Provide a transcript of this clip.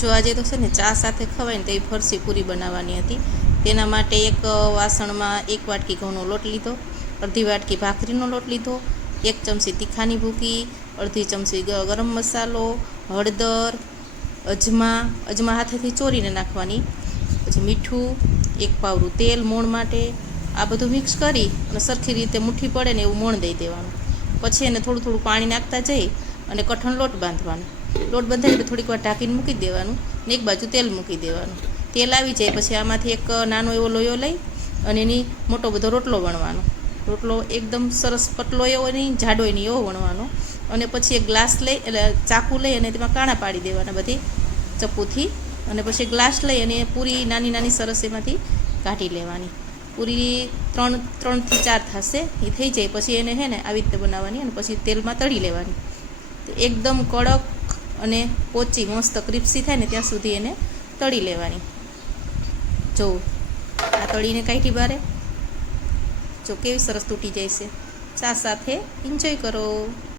જો આજે તો છે ને ચા સાથે ખવાય ને તેવી ફરસી પૂરી બનાવવાની હતી। તેના માટે એક વાસણમાં 1 વાટકી ઘઉંનો લોટ લીધો, અડધી વાટકી ભાખરીનો લોટ લીધો, 1 ચમચી તીખાની ભૂકી, અડધી ચમચી ગરમ મસાલો, હળદર, અજમા હાથેથી ચોરીને નાખવાની, પછી મીઠું, 1 પાવરું તેલ મોણ માટે। આ બધું મિક્સ કરી અને સરખી રીતે મુઠ્ઠી પડે ને એવું મોણ દઈ દેવાનું। પછી એને થોડું થોડું પાણી નાખતા જઈ અને કઠણ લોટ બાંધવાનો। લોટ બંધાઈને થોડીક વાર ઢાંકીને મૂકી દેવાનું ને એક બાજુ તેલ મૂકી દેવાનું। તેલ આવી જાય પછી આમાંથી એક નાનો એવો લોયો લઈ અને એની મોટો બધો રોટલો વણવાનો। રોટલો એકદમ સરસ પતલો એવો નહીં, જાડોય નહીં, એવો વણવાનો। અને પછી એક ગ્લાસ લઈ એટલે ચાકુ લઈ અને તેમાં કાણા પાડી દેવાના બધી ચપ્પુથી, અને પછી ગ્લાસ લઈ અને પૂરી નાની નાની સરસ એમાંથી કાઢી લેવાની। પૂરી 3 થી 4 થશે, એ થઈ જાય પછી એને હે ને આવી રીતે બનાવવાની અને પછી તેલમાં તળી લેવાની। એકદમ કડક અને પોચી મસ્ત ક્રિસ્પી થાય ને ત્યાં સુધી એને તળી લેવાની। જો આ તળીને કાઢી બારે, જો કેવી સરસ તૂટી જાય છે। ચા સાથે એન્જોય કરો।